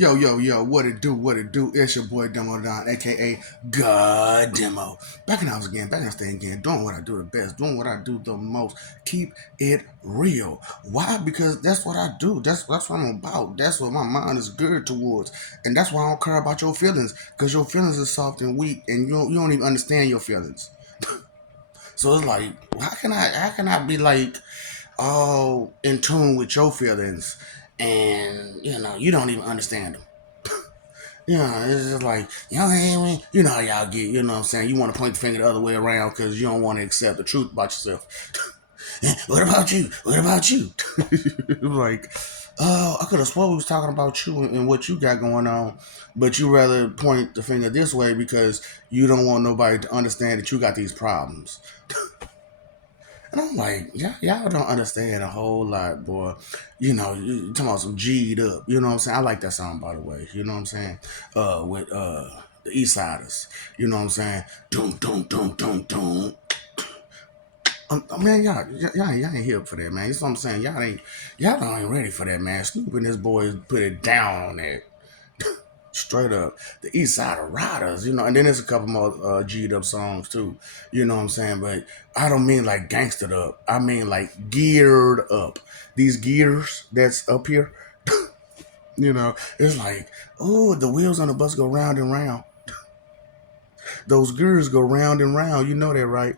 Yo, what it do? It's your boy Demo Don, aka God Demo. Back in the house again, back in the thing again, doing what I do the best, doing what I do the most. Keep it real. Why? Because that's what I do. That's what I'm about. That's what my mind is geared towards. And that's why I don't care about your feelings. Because your feelings are soft and weak and you don't even understand your feelings. So it's like, how can I be like all in tune with your feelings and you don't even understand them? It's just like, you know how y'all get, you know what I'm saying? You want to point the finger the other way around because you don't want to accept the truth about yourself. What about you? What about you? Like, oh, I could have swore we was talking about you and what you got going on, but you rather point the finger this way because you don't want nobody to understand that you got these problems. And I'm like, y'all don't understand a whole lot, boy. You talking about some G'd up. You know what I'm saying? I like that song, by the way. You know what I'm saying? With the East Siders. You know what I'm saying? Doom, doom, doom, doom, doom. Man, y'all ain't here for that, man. That's what I'm saying. Y'all ain't ready for that, man. Snoop and his boys put it down on that. Straight up, the East Side of Riders, and then there's a couple more G'd up songs too, you know what I'm saying? But I don't mean like gangstered up, I mean like geared up. These gears that's up here, it's like, oh, the wheels on the bus go round and round. Those gears go round and round, you know that, right?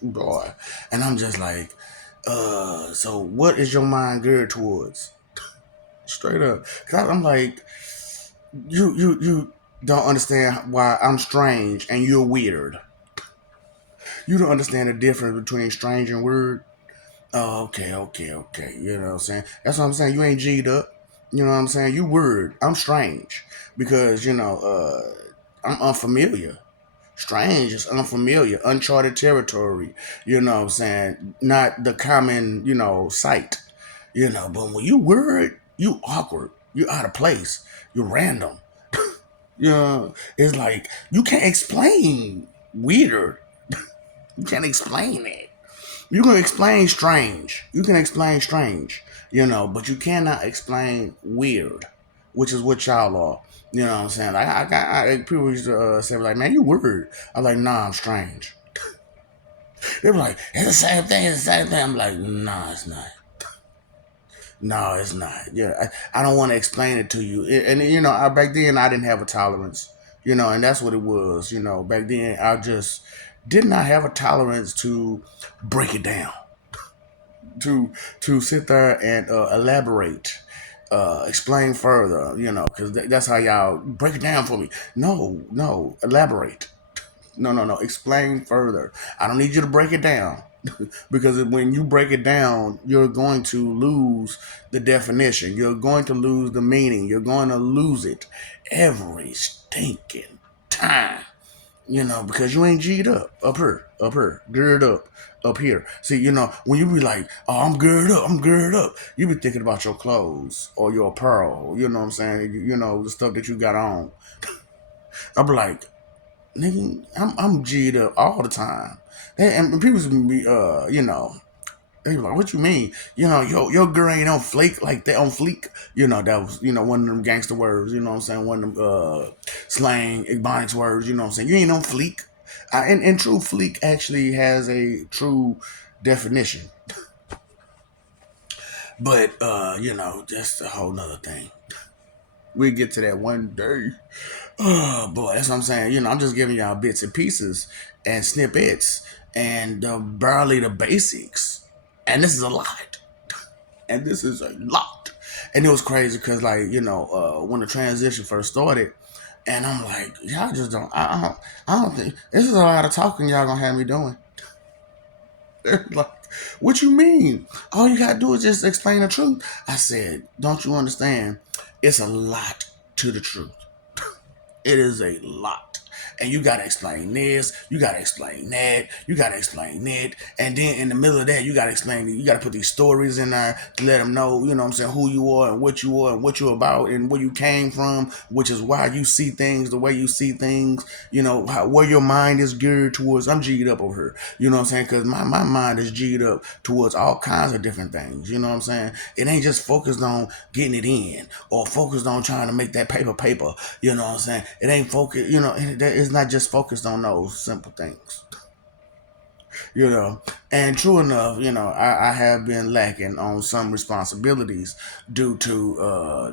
Boy. And I'm just like, so what is your mind geared towards? Straight up. Cause I'm like, you don't understand why I'm strange and you're weird. You don't understand the difference between strange and weird. Oh, okay. You know what I'm saying? That's what I'm saying. You ain't G'd up. You know what I'm saying? You weird. I'm strange because I'm unfamiliar. Strange is unfamiliar, uncharted territory. You know what I'm saying? Not the common, sight. But when you weird, you awkward. You out of place. You random. It's like you can't explain weird. You can't explain it. You can explain strange. You can explain strange, but you cannot explain weird, which is what y'all are. You know what I'm saying? Like people used to say like, "Man, you weird." I'm like, "Nah, I'm strange." They were like, "It's the same thing. It's the same thing." I'm like, "Nah, it's not. No, it's not. Yeah, I don't want to explain it to you." And back then I didn't have a tolerance, and that's what it was. Back then I just did not have a tolerance to break it down, to sit there and elaborate, explain further. Because that's how y'all break it down for me. No, elaborate. No, explain further. I don't need you to break it down. Because when you break it down, you're going to lose the definition. You're going to lose the meaning. You're going to lose it every stinking time. Because you ain't G'd up here, geared up here. See, when you be like, oh, I'm geared up, you be thinking about your clothes or your apparel, you know what I'm saying? The stuff that you got on. I be like, nigga, I'm G'd up all the time. And people be, they be like, what you mean? Your girl ain't on flake like that, on fleek. That was, one of them gangster words, you know what I'm saying? One of them slang, ebonics words, you know what I'm saying? You ain't on fleek. And true fleek actually has a true definition. But, that's a whole nother thing. We'll get to that one day. Oh boy, that's what I'm saying. I'm just giving y'all bits and pieces and snippets and barely the basics. And this is a lot. And this is a lot. And it was crazy because, like, when the transition first started, and I'm like, y'all just don't. I don't think this is a lot of talking y'all gonna have me doing. Like, what you mean? All you gotta do is just explain the truth. I said, don't you understand? It's a lot to the truth. It is a lot. and you gotta explain this, you gotta explain that, you gotta explain it, and then in the middle of that, you gotta explain, you gotta put these stories in there to let them know, you know what I'm saying, who you are and what you are and what you're about and where you came from, which is why you see things the way you see things, where your mind is geared towards. I'm G'd up over here, you know what I'm saying, because my mind is G'd up towards all kinds of different things, you know what I'm saying. It ain't just focused on getting it in or focused on trying to make that paper, you know what I'm saying. It ain't focused, it's not just focused on those simple things, and true enough, I have been lacking on some responsibilities due to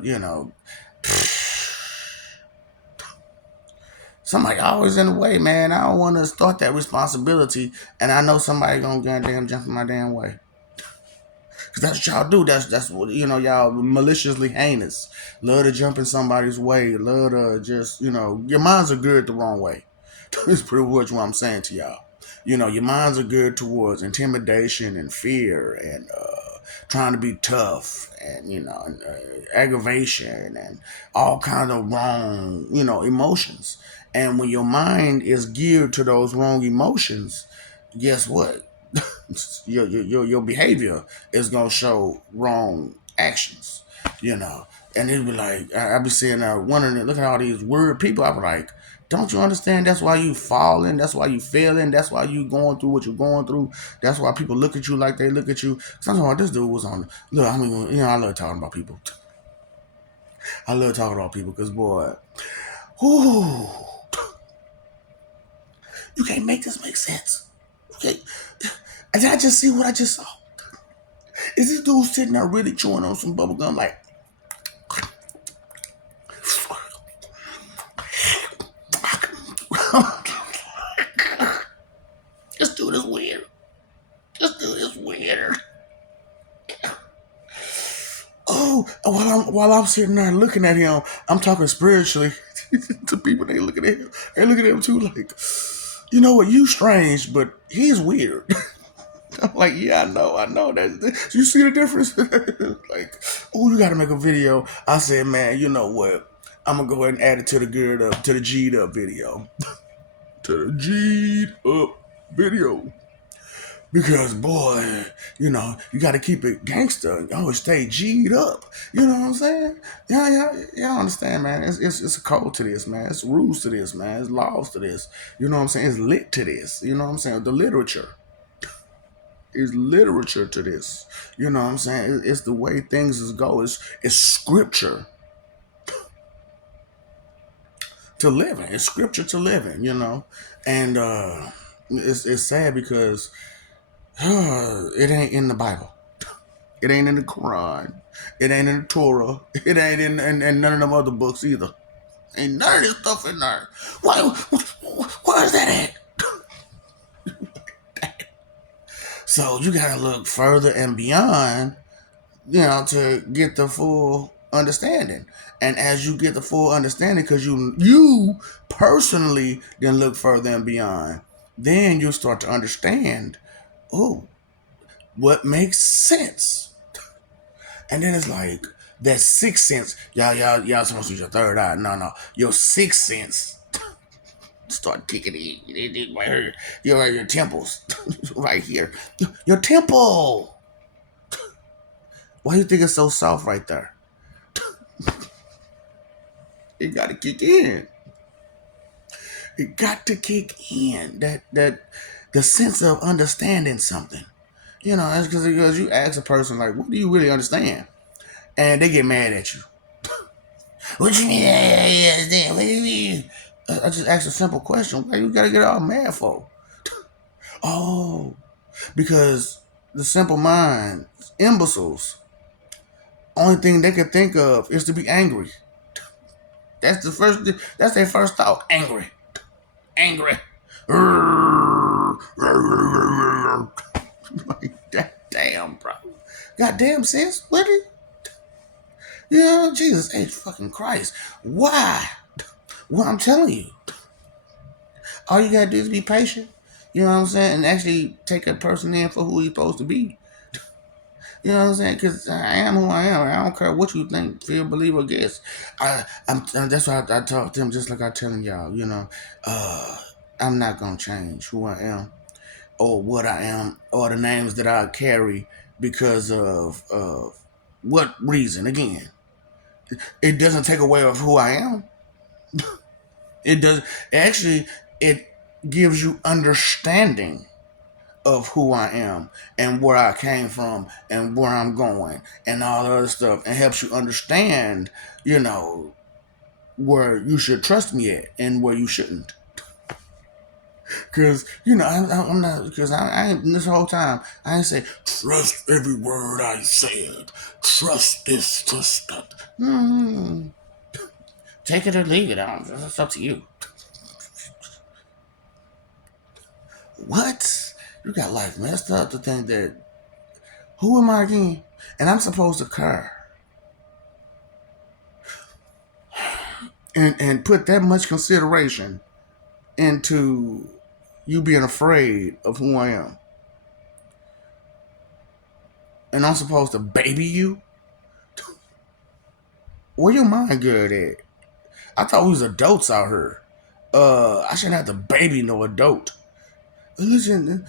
somebody always in the way, man. I don't want to start that responsibility, and I know somebody gonna goddamn jump in my damn way. Cause that's what y'all do. That's what y'all maliciously heinous. Love to jump in somebody's way. Love to just your minds are good the wrong way. That's pretty much what I'm saying to y'all. Your minds are good towards intimidation and fear and trying to be tough and aggravation and all kind of wrong emotions. And when your mind is geared to those wrong emotions, guess what? your behavior is gonna show wrong actions, And it'd be like I be seeing wondering, looking at all these weird people. I be like, don't you understand? That's why you falling. That's why you failing. That's why you going through what you're going through. That's why people look at you like they look at you. Sometimes this dude was on. Look, I mean, I love talking about people. I love talking about people because boy, whoo, you can't make this make sense. Okay, and I just see what I just saw. Is this dude sitting there really chewing on some bubble gum like? This dude is weird. This dude is weird. Oh, while I'm sitting there looking at him, I'm talking spiritually to people. They looking at him. They looking at him too, like, you know what? You strange, but he's weird. I'm like, yeah, I know that. You see the difference? Like, oh, you got to make a video. I said, man, you know what? I'm gonna go ahead and add it to the geared up, to the G'd up video, to the G'd up video. Because boy, you got to keep it gangster. Always stay G'd up. You know what I'm saying? Yeah. I understand, man. It's a code to this, man. It's rules to this, man. It's laws to this. You know what I'm saying? It's lit to this. You know what I'm saying? The literature is literature to this. You know what I'm saying? It's the way things is go. It's scripture to live in. It's scripture to live in. And it's sad because it ain't in the Bible. It ain't in the Quran. It ain't in the Torah. It ain't in none of them other books either. Ain't none of this stuff in there. Where's that at? So you gotta look further and beyond, to get the full understanding. And as you get the full understanding, because you personally then look further and beyond, then you'll start to understand, what makes sense. And then it's like that sixth sense. Y'all supposed to use your third eye. No. Your sixth sense start kicking in right here. Your temples. Right here. Your temple. Why do you think it's so soft right there? It got to kick in. It got to kick in. That the sense of understanding something. It's because you ask a person, like, what do you really understand? And they get mad at you. What you mean? What do you mean? I just asked a simple question. Why you gotta get all mad for? Oh, because the simple mind, imbeciles, only thing they can think of is to be angry. That's their first thought. Angry. Like, damn, bro. Goddamn, sis. What? Jesus H fucking Christ. Why? Well, I'm telling you. All you gotta do is be patient. You know what I'm saying? And actually take a person in for who he's supposed to be. You know what I'm saying? Because I am who I am. I don't care what you think, feel, believe, or guess. That's why I talk to him just like I telling y'all. I'm not gonna change who I am or what I am or the names that I carry because of what reason. Again, it doesn't take away of who I am. It does actually. It gives you understanding of who I am and where I came from and where I'm going and all the other stuff, and helps you understand, where you should trust me at and where you shouldn't. Because I'm not, because I ain't this whole time I ain't say trust every word I said, trust this, trust that. Take it or leave it. It's up to you. What? You got life messed up to think that who am I again? And I'm supposed to care and put that much consideration into you being afraid of who I am. And I'm supposed to baby you? Where your mind good at? I thought we was adults out here. I shouldn't have to baby no adult. Listen,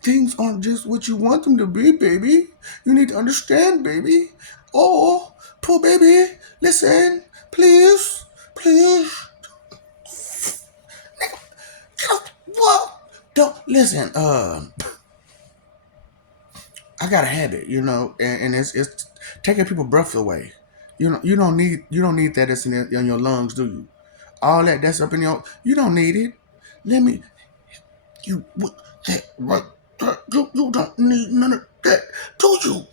things aren't just what you want them to be, baby. You need to understand, baby. Oh, poor baby. Listen, please, please. What? Don't listen. I got a habit, and it's taking people breath away. You don't need that that's in your lungs, do you? All that's up in your, you don't need it. Let me, you hey, right, you don't need none of that, do you?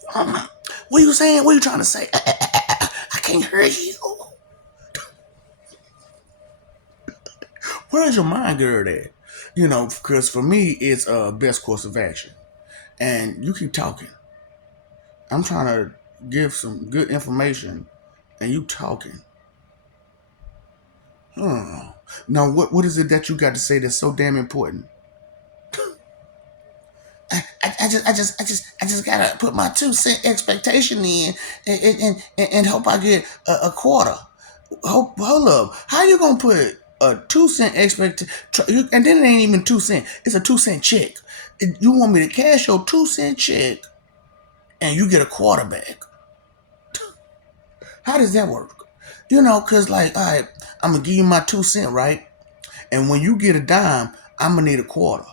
What are you saying? What are you trying to say? I can't hear you. Where's your mind girl at? Because for me it's best course of action. And you keep talking. I'm trying to give some good information, and you talking. Now, what is it that you got to say that's so damn important? I just gotta put my 2 cent expectation in, and hope I get a quarter. Hold up, how you gonna put a 2 cent and then it ain't even 2 cent. It's a 2 cent check. You want me to cash your 2 cent check, and you get a quarter back? How does that work? Cause like, all right, I'm gonna give you my 2 cent, right? And when you get a dime, I'm gonna need a quarter.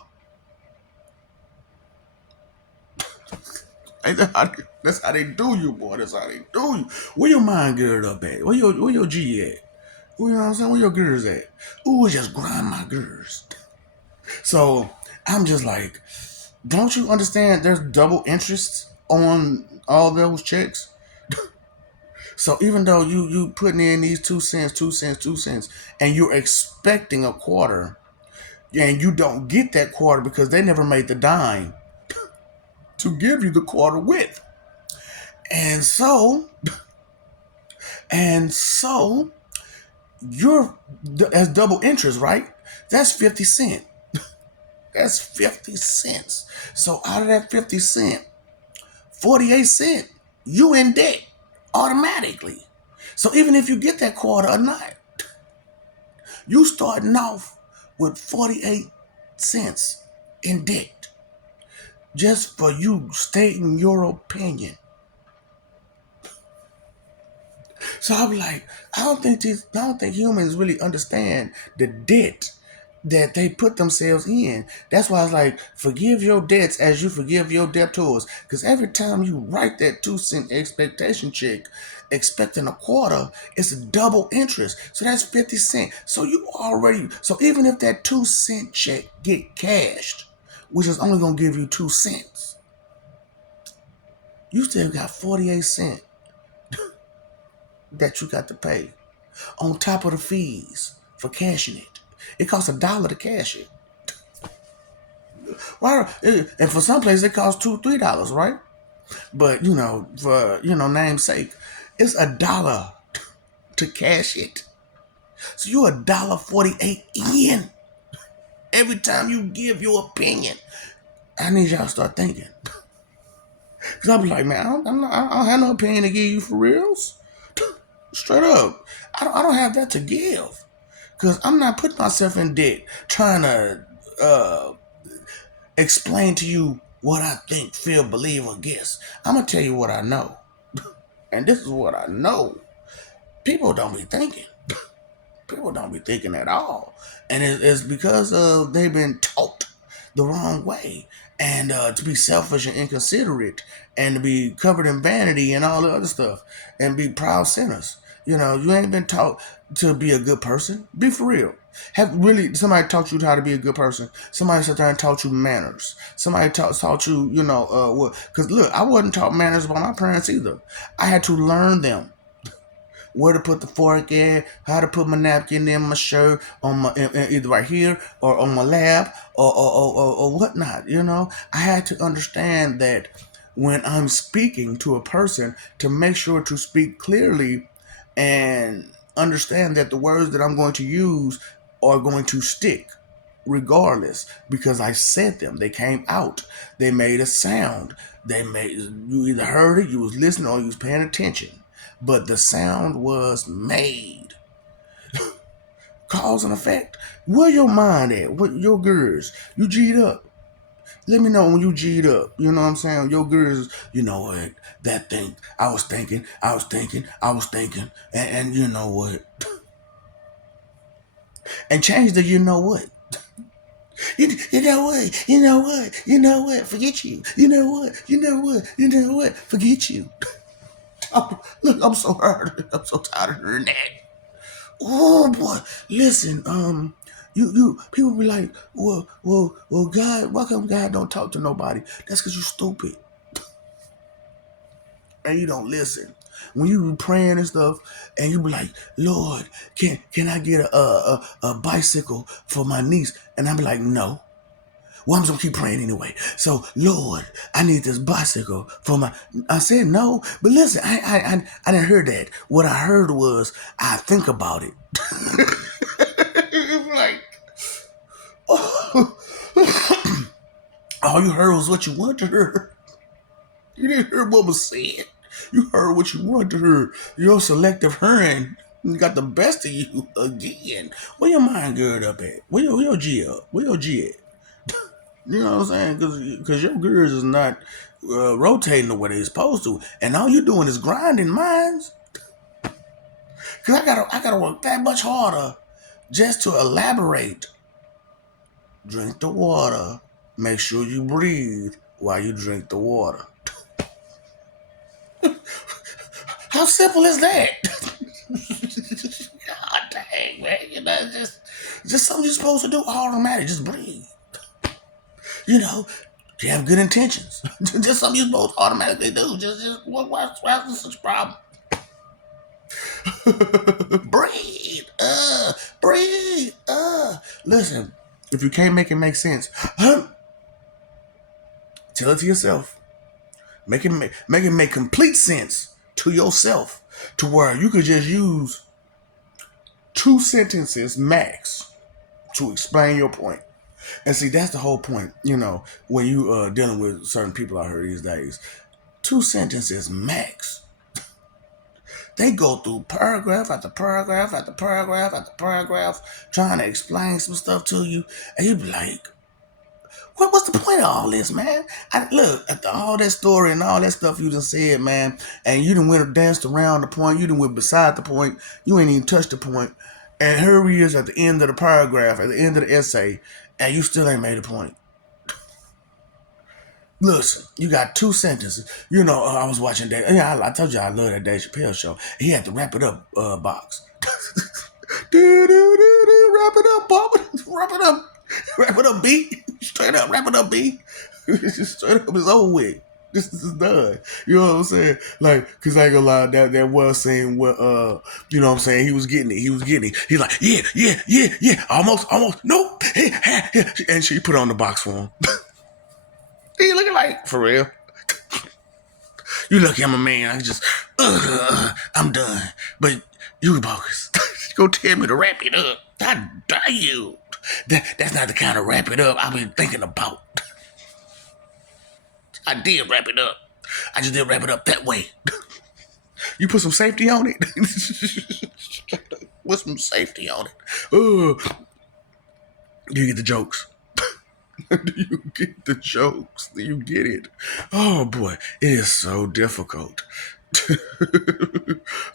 That's how they do you, boy. That's how they do you. Where your mind geared up at? Where your G at? You know what I'm saying? Where your gears at? Ooh, just grind my gears. So I'm just like, don't you understand? There's double interest on all those checks. So even though you putting in these 2 cents, 2 cents, 2 cents, and you're expecting a quarter, and you don't get that quarter because they never made the dime to give you the quarter with. And so, you're, that's double interest, right? That's 50 cents. That's 50 cents. So out of that 50 cent, 48 cent, you in debt automatically. So even if you get that quarter or not, you starting off with 48 cents in debt just for you stating your opinion. So I'm like, I don't think humans really understand the debt that they put themselves in. That's why it's like, forgive your debts as you forgive your debtors. Because every time you write that 2 cent expectation check, expecting a quarter, it's a double interest. So that's 50 cents. So even if that 2 cent check get cashed, which is only gonna give you 2 cents, you still got 48 cents that you got to pay on top of the fees for cashing it. It costs $1 to cash it. Why? And for some places it costs $2, $3, right? But for namesake, it's $1 to cash it. So you're $1.48 in every time you give your opinion. I need y'all to start thinking. Cause I be like, man, I don't have no opinion to give you for reals. Straight up, I don't have that to give. Cause I'm not putting myself in debt trying to explain to you what I think, feel, believe, or guess. I'm gonna tell you what I know, and this is what I know. People don't be thinking. People don't be thinking at all, and it's because they've been taught the wrong way, and to be selfish and inconsiderate, and to be covered in vanity and all the other stuff, and be proud sinners. You know, you ain't been taught to be a good person. Be for real. Have really somebody taught you how to be a good person? Somebody sat there and taught you manners. Somebody taught you, you know, what? Because look, I wasn't taught manners by my parents either. I had to learn them, where to put the fork in, how to put my napkin in my shirt, on my either right here or on my lap or whatnot. You know, I had to understand that when I'm speaking to a person, to make sure to speak clearly and understand that the words that I'm going to use are going to stick regardless, because I said them. They came out. They made a sound. They made, you either heard it, you was listening, or you was paying attention. But the sound was made. Cause and effect. Where your mind at? What your girls? You G'd up. Let me know when you G'd up. You know what I'm saying? Your girls, you know what? That thing. I was thinking. And you know what? And change the you know what. You know what? You know what? You know what? Forget you. You know what? You know what? You know what? Forget you. Oh, look, I'm so hurt. I'm so tired of hearing that. Oh boy, listen. You people be like, well, God, why come God don't talk to nobody? That's because you stupid and you don't listen. When you be praying and stuff, and you be like, Lord, can I get a bicycle for my niece? And I be like, no. Well, I'm just gonna keep praying anyway. So, Lord, I need this bicycle for my. I said no, but listen, I didn't hear that. What I heard was I think about it. It's like, oh, all you heard was what you wanted to hear. You didn't hear what was said. You heard what you wanted to hear. Your selective hearing got the best of you again. Where your mind gird up at? Where your G up? Where your G at? You know what I'm saying? Because your gears is not rotating the way they're supposed to, and all you're doing is grinding minds. Because I gotta work that much harder just to elaborate. Drink the water. Make sure you breathe while you drink the water. How simple is that? God dang, man. You know, just something you're supposed to do automatic. Just breathe. You know, you have good intentions. Just something you're supposed to automatically do. What's such a problem? Breathe. Breathe. Listen, if you can't make it make sense, tell it to yourself. Make it make complete sense to yourself, to where you could just use 2 sentences max to explain your point. And see, that's the whole point, you know, when you dealing with certain people out here these days. 2 sentences max. They go through paragraph after paragraph after paragraph after paragraph trying to explain some stuff to you, and you be like, what's the point of all this, man? Look, after all that story and all that stuff you done said, man, and you done went and danced around the point, you done went beside the point, you ain't even touched the point, and here he is at the end of the paragraph, at the end of the essay, and you still ain't made a point. Listen, you got 2 sentences. You know, I was watching that. Yeah, I told you I love that Dave Chappelle show. He had to wrap it up box. Wrap it up, Papa. Wrap it up. Wrap it up, B. Straight up, wrap it up, B. Straight up, it's over with. This is done. You know what I'm saying? Like, cause I ain't gonna lie, that was saying what you know what I'm saying, he was getting it. He's like, yeah, almost, nope. And she put on the box for him. He looking like, for real. You lucky I'm a man. I just, I'm done. But you bogus. Go tell me to wrap it up. How dare you? That's not the kind of wrap it up I've been thinking about. I did wrap it up. I just didn't wrap it up that way. You put some safety on it. Put some safety on it. Do you get the jokes? Do you get the jokes? Do you get it? Oh boy, it is so difficult.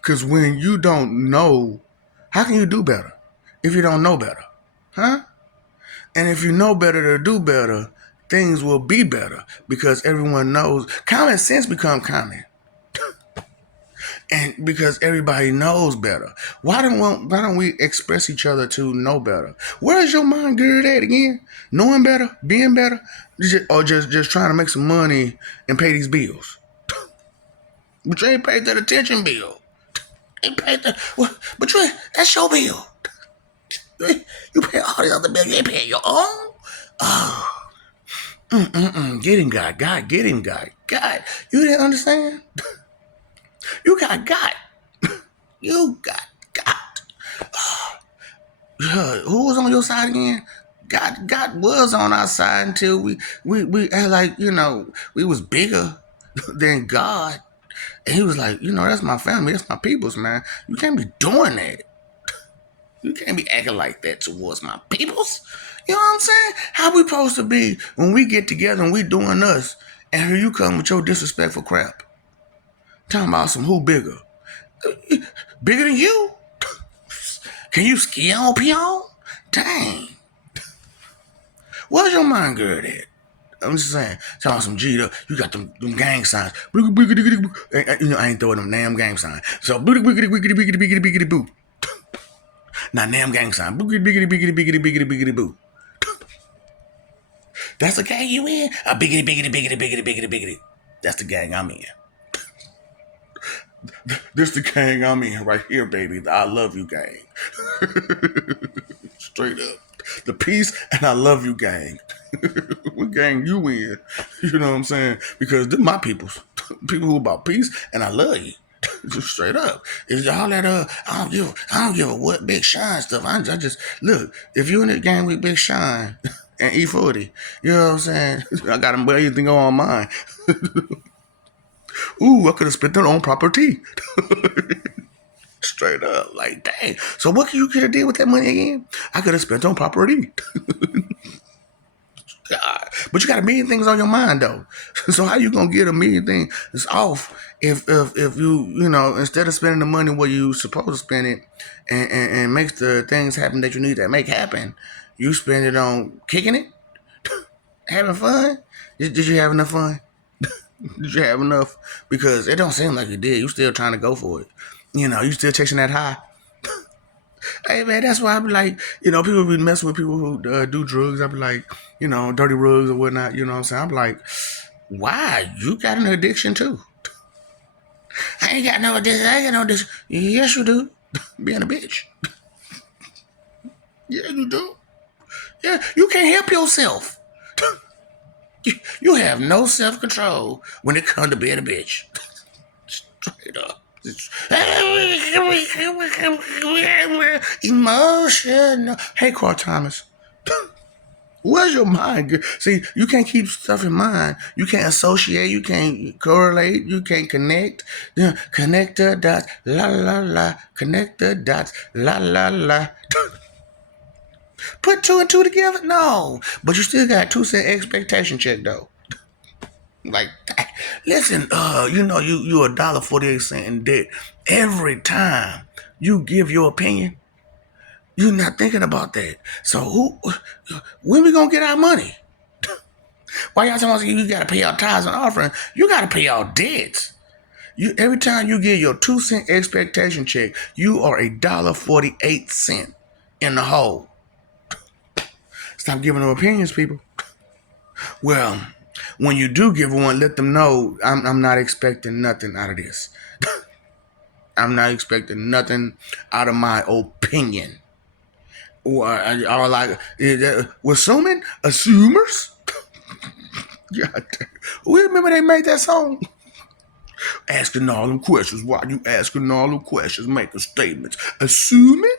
Because when you don't know, how can you do better if you don't know better? Huh? And if you know better to do better, things will be better because everyone knows. Common sense become common. And because everybody knows better. Why don't we express each other to know better? Where is your mind good at again? Knowing better? Being better? Or just trying to make some money and pay these bills? But you ain't paid that attention bill. Ain't paid that. But that's your bill. You pay all these other bills. You ain't paying your own? Oh. Get him, God. God, get him, God. God, you didn't understand? You got God. You got God. Who was on your side again? God was on our side until we act like, we was bigger than God. And he was like, that's my family, that's my peoples, man. You can't be doing that. You can't be acting like that towards my peoples. You know what I'm saying? How we supposed to be when we get together and we doing us, and here you come with your disrespectful crap. Talking about some who bigger. Bigger than you? Can you ski on peon? Dang. Where's your mind good at? I'm just saying, talking about some G'd up, you got them gang signs. I ain't throwing them damn gang signs. So, boo. Now, damn gang sign. Boo. That's the gang you in? A biggity. That's the gang I'm in. This the gang I'm in right here, baby. The I love you gang. Straight up. The peace and I love you gang. What gang you in? You know what I'm saying? Because they're my peoples. People who about peace and I love you. Straight up. Is all that I don't give a what Big Sean stuff. I just look, if you in the gang with Big Sean and E40, you know what I'm saying? I got him anything on mine. Ooh, I could have spent that on property. Straight up, like dang. So what you could have did with that money again? I could have spent on property. God. But you got a million things on your mind though. So how you gonna get a million things off if you instead of spending the money where you supposed to spend it and makes the things happen that you need to make happen, you spend it on kicking it, having fun. Did you have enough fun? Did you have enough? Because it don't seem like you did. You still trying to go for it. You still chasing that high. Hey man, that's why I be like, people be messing with people who do drugs. I be like, dirty rugs or whatnot. You know what I'm saying? I'm like, why? You got an addiction too? I ain't got no addiction. I ain't got no addiction. Yes, you do. Being a bitch. Yeah, you do. Yeah, you can't help yourself. You have no self-control when it comes to being a bitch. Straight up. Emotion. Hey, Carl Thomas. Where's your mind? See, you can't keep stuff in mind. You can't associate. You can't correlate. You can't connect. Connect the dots. La la la. Connect the dots. La la la. Put two and two together? No. But you still got 2-cent expectation check though. Like, listen, you $1.48 in debt every time you give your opinion. You're not thinking about that. So when we gonna get our money? Why y'all talking about you gotta pay our tithes and offering? You gotta pay our debts. Every time you get your 2-cent expectation check, you are $1.48 in the hole. Stop giving them opinions, people. Well, when you do give one, let them know I'm not expecting nothing out of this. I'm not expecting nothing out of my opinion. Or like, assuming? Assumers? God damn. We remember they made that song? Asking all them questions. Why you asking all them questions? Making statements. Assuming?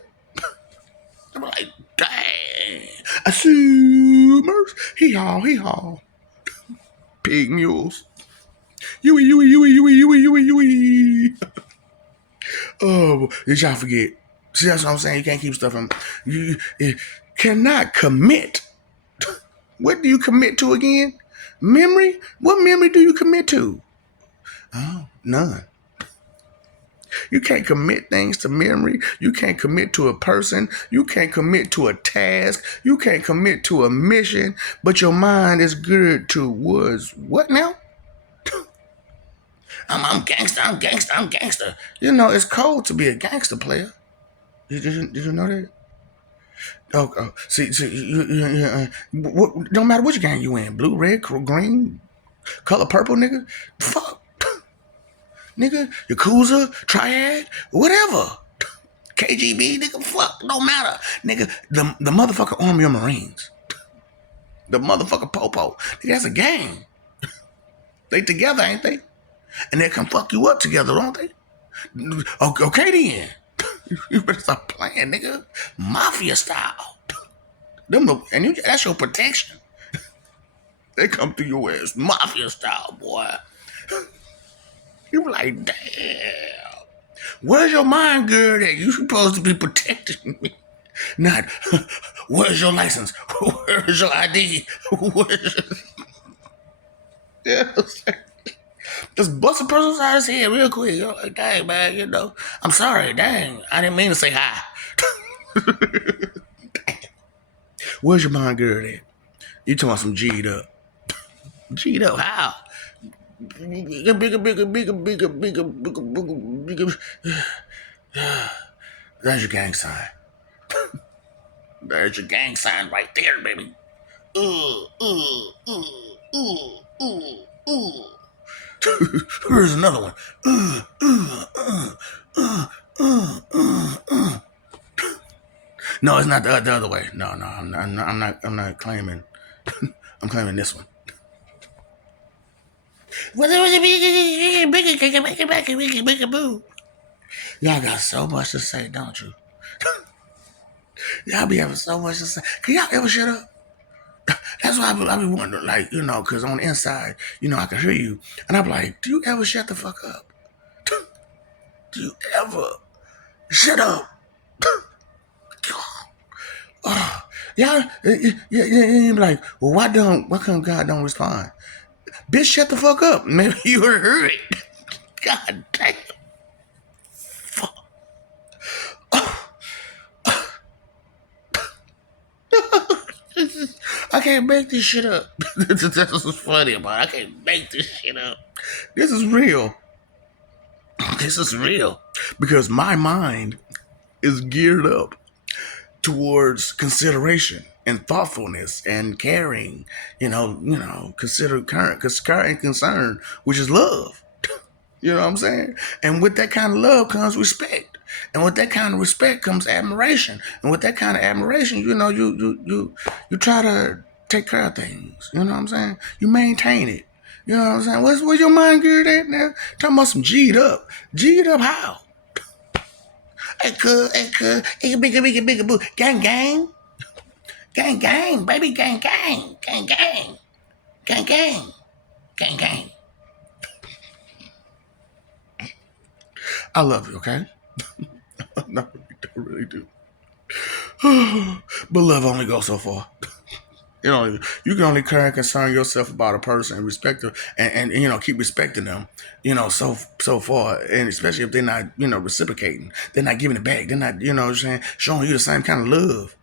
I'm like, dang. Assumers? Hee haw. Pig mules. Yui. Oh, did y'all forget? See, that's what I'm saying. You can't keep stuff from you cannot commit. What do you commit to again? Memory? What memory do you commit to? Oh, none. You can't commit things to memory. You can't commit to a person. You can't commit to a task. You can't commit to a mission. But your mind is good towards what now? I'm gangster. I'm gangster. I'm gangster. You know, it's cold to be a gangster player. Did you know that? Oh, see, don't matter which gang you in, blue, red, green, color purple, nigga. Fuck, nigga, Yakuza, Triad, whatever. KGB, nigga, fuck, don't matter, nigga. The motherfucker Army of Marines, the motherfucker Popo, nigga, that's a gang. They together, ain't they? And they can fuck you up together, don't they? Okay then. You better stop playing, nigga. Mafia style. That's your protection. They come through your ass, mafia style, boy. You be like, damn. Where's your mind, girl? That you supposed to be protecting me? Not, where's your license? Where's your ID? Where's your... Just bust a person's side of his head real quick. You're like, dang, man, you know, I'm sorry, dang. I didn't mean to say hi. Where's your mind, girl? At? You talking about some G'd up. G'd up, how? Bigger. That's your gang sign. There's your gang sign right there, baby. Here's another one. No, it's not the other way. No, I'm not claiming. I'm claiming this one. Y'all got so much to say, don't you? Y'all be having so much to say. Can y'all ever shut up? That's why I be wondering, like, you know, because on the inside, you know, I can hear you. And I'm like, do you ever shut the fuck up? Do you ever shut up? Oh, y'all, you be like, well, why come God don't respond? Bitch, shut the fuck up. Maybe you heard it. God damn. Fuck. I can't make this shit up. That's what's funny about it. I can't make this shit up. This is real. This is real. Because my mind is geared up towards consideration and thoughtfulness and caring, consider current and concern, which is love. You know what I'm saying? And with that kind of love comes respect. And with that kind of respect comes admiration. And with that kind of admiration, you try to take care of things. You know what I'm saying? You maintain it. You know what I'm saying? Where's your mind geared at now? Talking about some G'd up. G'd up how? Hey, cuz, bigger, boo. Gang, gang. Gang, gang, baby, gang, gang. Gang, gang. Gang, gang. Gang, gang. I love you, okay? No, I really do. But love only goes so far. You can only care and concern yourself about a person and respect them and keep respecting them, so far. And especially if they're not, reciprocating. They're not giving it back. They're not, showing you the same kind of love.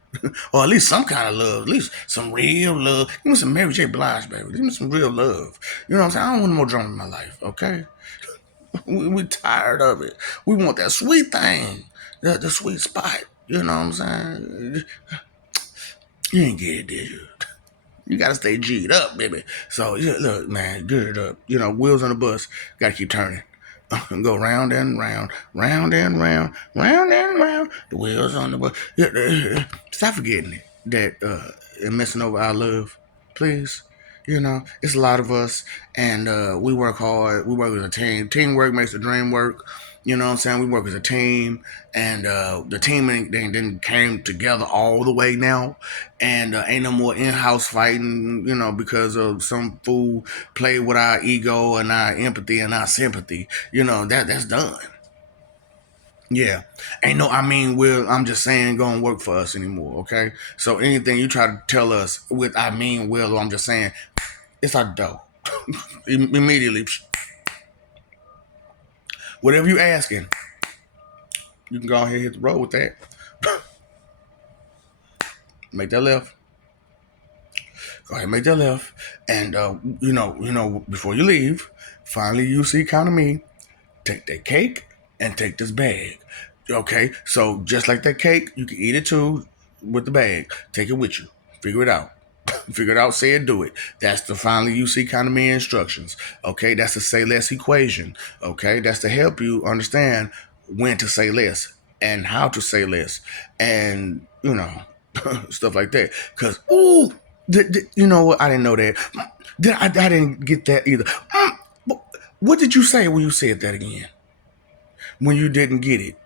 Or at least some kind of love. At least some real love. Give me some Mary J. Blige, baby. Give me some real love. You know what I'm saying? I don't want no more drama in my life, okay? We tired of it. We want that sweet thing. The sweet spot. You know what I'm saying? You ain't get it, did you? You gotta stay G'd up, baby. So look, man, good up. Wheels on the bus. Gotta keep turning. And go round and round, round and round, round and round. The wheels on the bus. Stop forgetting it. That and messing over our love, please. It's a lot of us, and we work hard. We work as a team. Teamwork makes the dream work. You know what I'm saying? We work as a team, and the team then came together all the way now, and ain't no more in-house fighting. You know, because of some fool play with our ego and our empathy and our sympathy. You know that's done. Yeah, ain't no. I mean, will I'm just saying, gonna work for us anymore. Okay, so anything you try to tell us with I mean will, or I'm just saying, it's our dough. Immediately, whatever you asking, you can go ahead and hit the road with that. Make that left. Go ahead, make that left, and before you leave, finally you see kind of me. Take that cake and take this bag. Okay, so just like that cake, you can eat it too with the bag. Take it with you. Figure it out. Figure it out. Say it. Do it. That's the finally you see kind of me instructions. Okay, that's the say less equation. Okay, that's to help you understand when to say less and how to say less, and stuff like that. Cause you know what? I didn't know that. I didn't get that either. What did you say when you said that again? When you didn't get it?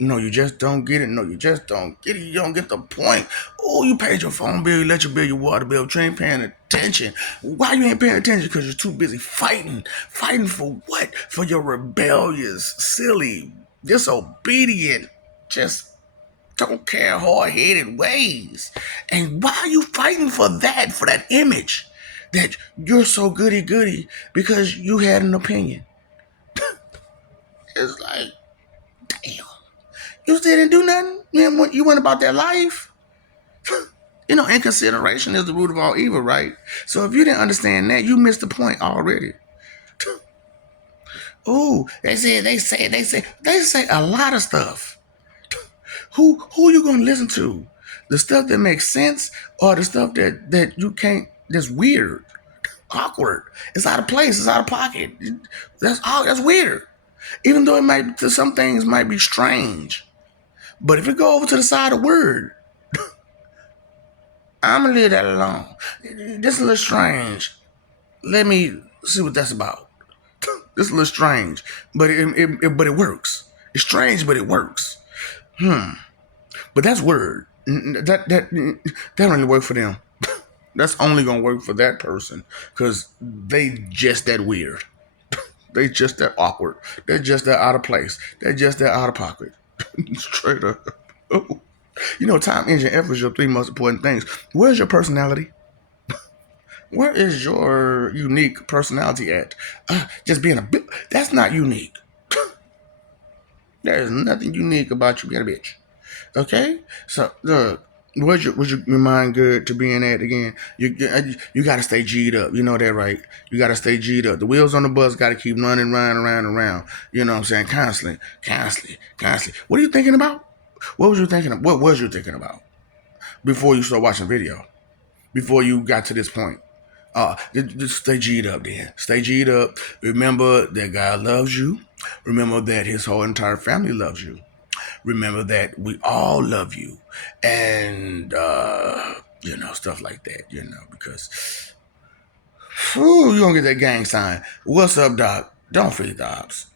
No, you just don't get it. No, you just don't get it. You don't get the point. Oh, you paid your phone bill, you let your bill, your water bill, but you ain't paying attention. Why you ain't paying attention? Because you're too busy fighting. Fighting for what? For your rebellious, silly, disobedient, just don't care, hard-headed ways. And why are you fighting for that? For that image that you're so goody-goody because you had an opinion. It's like, damn. You still didn't do nothing? You went about that life? Inconsideration is the root of all evil, right? So if you didn't understand that, you missed the point already. Ooh, they say a lot of stuff. Who you gonna listen to? The stuff that makes sense, or the stuff that you can't? That's weird, awkward. It's out of place. It's out of pocket. That's weird. Even though some things might be strange, but if it go over to the side of word, I'm gonna leave that alone. This is a little strange. Let me see what that's about. This is a little strange, but it works. It's strange, but it works. But that's word. That only work for them. That's only gonna work for that person because they just that weird. They just that awkward. They're just that out of place. They're just that out of pocket. Straight up. Oh. Time, engine, effort is your three most important things. Where's your personality? Where is your unique personality at? Just being a bitch. That's not unique. There is nothing unique about you being a bitch. Okay? So, look, was your mind good to being at again? You got to stay G'd up. You know that, right? You got to stay G'd up. The wheels on the bus got to keep running, around and around. You know what I'm saying? Constantly. What are you thinking about? What was you thinking about before you start watching video? Before you got to this point? Just stay G'd up then. Stay G'd up. Remember that God loves you. Remember that his whole entire family loves you. Remember that we all love you. And, stuff like that, because you're going to get that gang sign. What's up, Doc? Don't forget the ops.